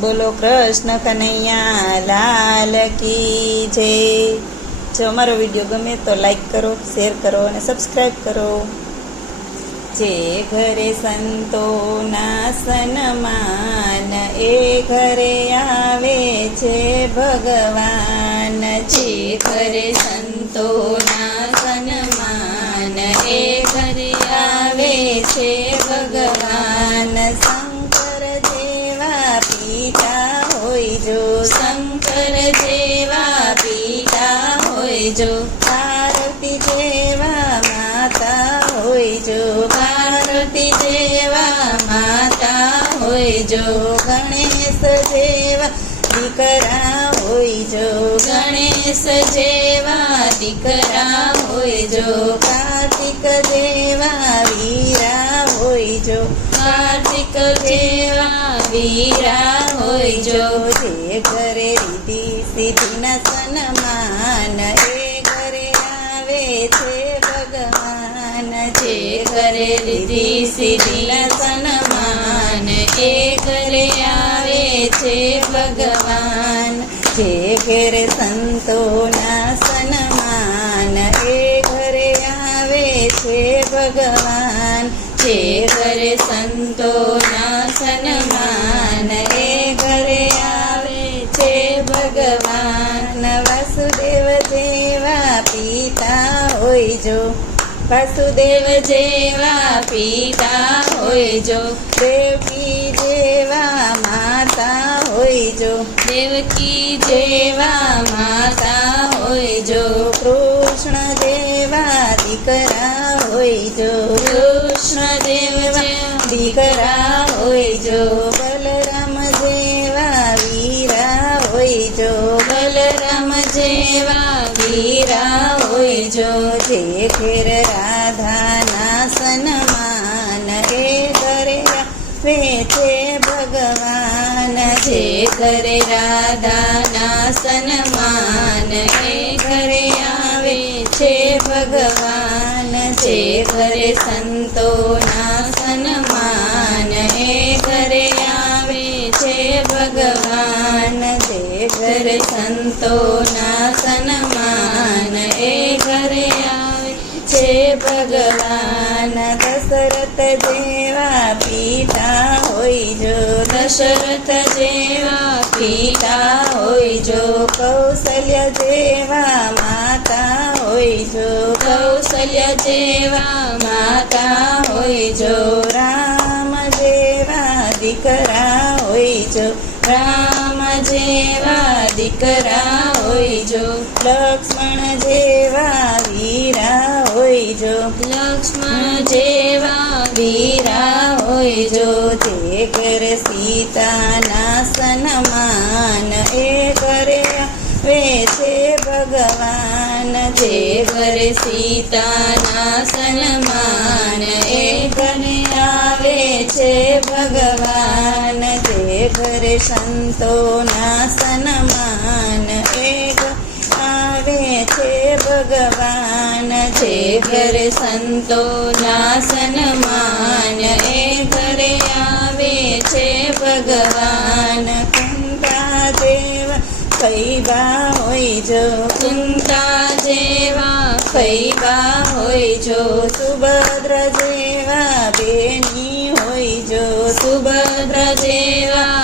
બોલો કૃષ્ણ કનૈયા, લાલ કી જય. જો અમારો વીડિયો ગમે તો લાઈક કરો શેર કરો અને સબસ્ક્રાઈબ કરો. જે ઘરે સંતોના સન્માન, એ ઘરે આવે છે ભગવાન. જે ઘરે સંતોના માતા હોય જો પાર્વતી દેવા, માતા હોય જો ગણેશ જેવા, દીકરા હોય જો ગણેશ જેવા, દીકરા હોય જો કાર્તિક જેવા વીરા હોય જો કાર્તિક જેવા વીરા હોય જો. જે ઘરે રીતિ સિદ્ધિના સન્માન એ ઘરે દીધી સિદ્ધિના સન્માન એ ઘરે આવે છે ભગવાન. જે ઘરે સંતોના સન્માન. એ ઘરે આવે છે ભગવાન. જે ઘરે સંતોના સન્માન. એ ઘરે આવે છે ભગવાન. વાસુદેવ દેવા પિતા હોય જો વાસુદેવ જેવા પિતા હોય જો દેવકી જેવા માતા હોય જો દેવકી જેવા માતા હોય જો કૃષ્ણ દેવા દીકરા હોય જો કૃષ્ણ દેવા દીકરા હોય જો બલરામ જેવા વીરા હોય જો બલરામ જેવા વીરા હોય જો ઘેર રાધાના સન્માન એ દરિયા વેચે ભગવાન. જે ઘરે રાધાના સન્માન એ ઘરે આવે છે ભગવાન. જે ઘરે સંતોના સન્માન એ ઘરે આવે છે ભગવાન. જે ઘરે સંતોના જો દશરથ જેવા પિતા હોય જો કૌશલ્ય જેવા માતા હોય જો કૌશલ્ય જેવા માતા હોય જો રામ જેવા દીકરા હોય જો રામ જેવા દીકરા હોય જો લક્ષ્મણ જેવા વીરા હોય જો લક્ષ્મણ જેવા વીરા હોય જો જે ઘર સીતાના સન્માન એ કરે વે છે ભગવાન જે કરે સીતાના સન્માન એ કરે આવે છે ભગવાન જે કરે સંતોના સન્માન એ આવે છે ભગવાન જે કરે સંતોના સન્માન ભગવાન કુંતા જેવા કૈબા હોય જો કુંતા જેવા કૈબા હોય જો સુભદ્ર જેવા બેની હોય જો સુભદ્ર જેવા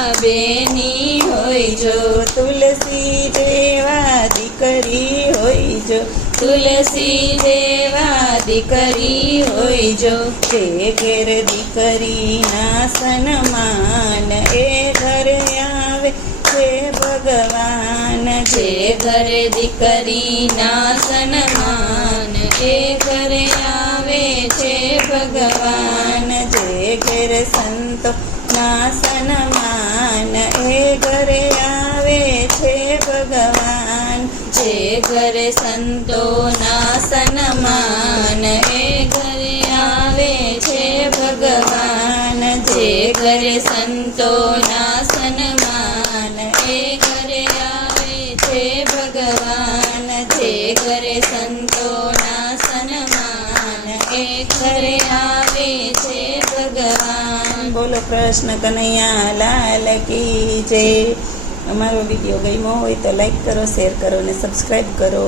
તુલસી જેવા દીકરી હોય જો. જે ઘેર દીકરીના સન્માન એ ઘર આવે. છે ભગવાન જે ઘર દીકરીના સન્માન એ ઘર આવે. છે ભગવાન જે ઘેર સંતો ના સન્માન એ ઘરે આવે. છે ભગવાન જે ઘરે સંતોના સન્માન એ ઘરે આવે છે ભગવાન. જે ઘરે સંતોના સન્માન એ ઘરે આવે છે ભગવાન. જે ઘરે સંતોના સન્માન એ ઘરે આવે છે ભગવાન. બોલો કૃષ્ણ કનૈયા લાલ કી જય. અમારો વીડિયો ગમ્યો હોય તો લાઈક કરો શેર કરો અને સબસ્ક્રાઈબ કરો.